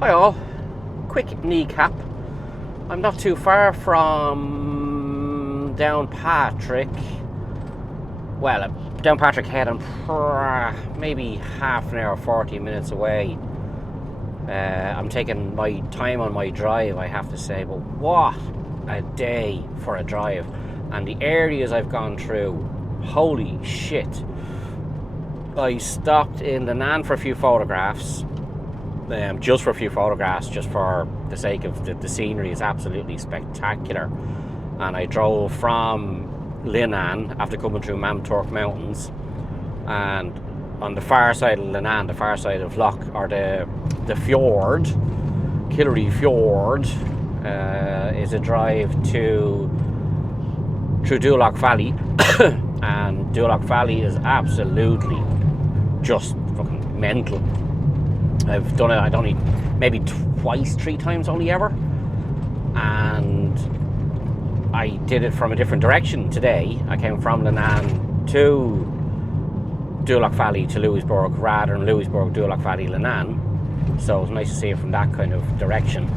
Hi all, quick kneecap. I'm not too far from Downpatrick. Well, Downpatrick Head, I'm maybe half an hour, 40 minutes away. I'm taking my time on my drive, I have to say, but what a day for a drive. And the areas I've gone through, holy shit. I stopped in Leenane for a few photographs. Just for a few photographs, just for the sake of the scenery is absolutely spectacular. And I drove from Leenane after coming through Mamturk Mountains, and on the far side of Leenane, the far side of Loch, or the fjord, Killery Fjord, is a drive through Doolock Valley. And Doolock Valley is absolutely just fucking mental. I've done it, I don't need, maybe twice, 3 times only ever. And I did it from a different direction today. I came from Leenane to Doolock Valley to Louisburg, rather than Louisburg, Doolock Valley, Leenane. So it was nice to see it from that kind of direction.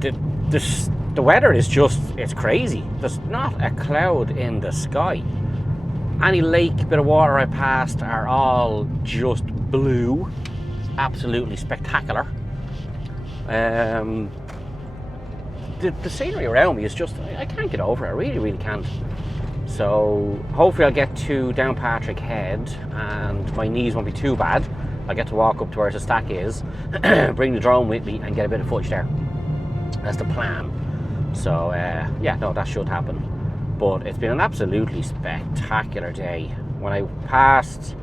The weather is just, it's crazy. There's not a cloud in the sky. Any lake, bit of water I passed are all just blue. Absolutely spectacular. The scenery around me is just, I can't get over it. I really can't. So hopefully I'll get to Downpatrick Head and my knees won't be too bad. I'll get to walk up to where the stack is, bring the drone with me and get a bit of footage there. That's the plan. So yeah, no, that should happen. But it's been an absolutely spectacular day. When I passed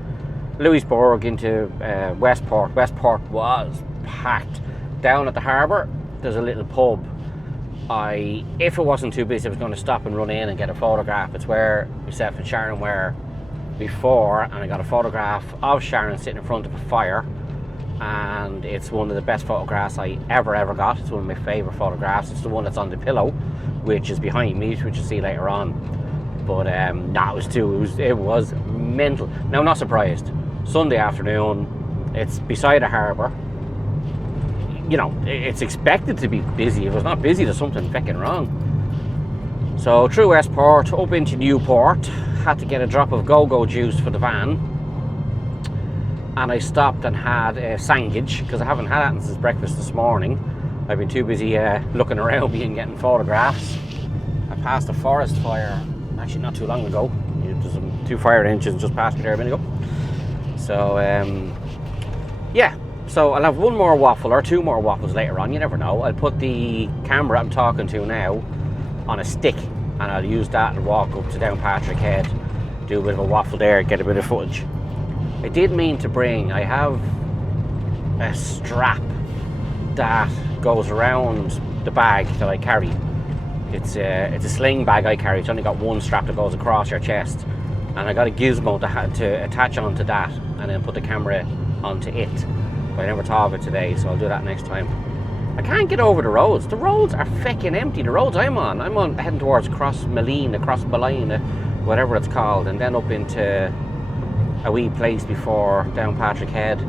Louisburg into Westport was packed. Down at the harbour, there's a little pub. If it wasn't too busy, I was going to stop and run in and get a photograph. It's where myself and Sharon were before, and I got a photograph of Sharon sitting in front of a fire. And it's one of the best photographs I ever got. It's one of my favourite photographs. It's the one that's on the pillow, which is behind me, which you'll see later on. But no, it was mental. Now, I'm not surprised. Sunday afternoon, it's beside a harbour. You know, it's expected to be busy. If it's not busy, there's something fucking wrong. So through Westport, up into Newport, had to get a drop of go-go juice for the van. And I stopped and had a sandwich, because I haven't had that since breakfast this morning. I've been too busy looking around me and getting photographs. I passed a forest fire actually not too long ago. There's 2 fire engines just passed me there a minute ago. So yeah, so I'll have 1 more waffle or 2 more waffles later on, you never know. I'll put the camera I'm talking to now on a stick, and I'll use that and walk up to Downpatrick Head, do a bit of a waffle there, get a bit of footage. I did mean to bring, I have a strap that goes around the bag that I carry. It's a sling bag I carry. It's only got 1 strap that goes across your chest, and I got a gizmo to attach onto that and then put the camera onto it. But I never thought of it today, so I'll do that next time. I can't get over the roads. The roads are fucking empty. The roads I'm on heading towards across Malene, whatever it's called, and then up into a wee place before Downpatrick Head.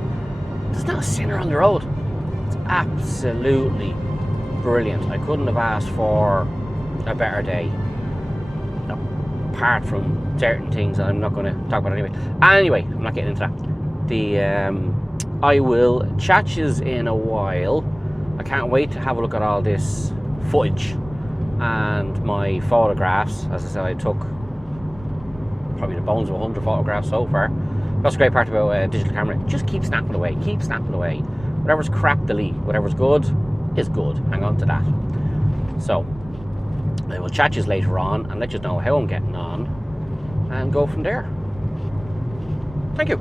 There's not a sinner on the road. It's absolutely brilliant. I couldn't have asked for a better day, apart from certain things that I'm not going to talk about anyway. Anyway, I'm not getting into that. I will chat yous in a while. I can't wait to have a look at all this footage and my photographs. As I said, I took probably the bones of 100 photographs so far. That's the great part about digital camera. Just keep snapping away, Whatever's crap, delete. Whatever's good is good. Hang on to that. So I will chat yous later on and let you know how I'm getting on and go from there. Thank you.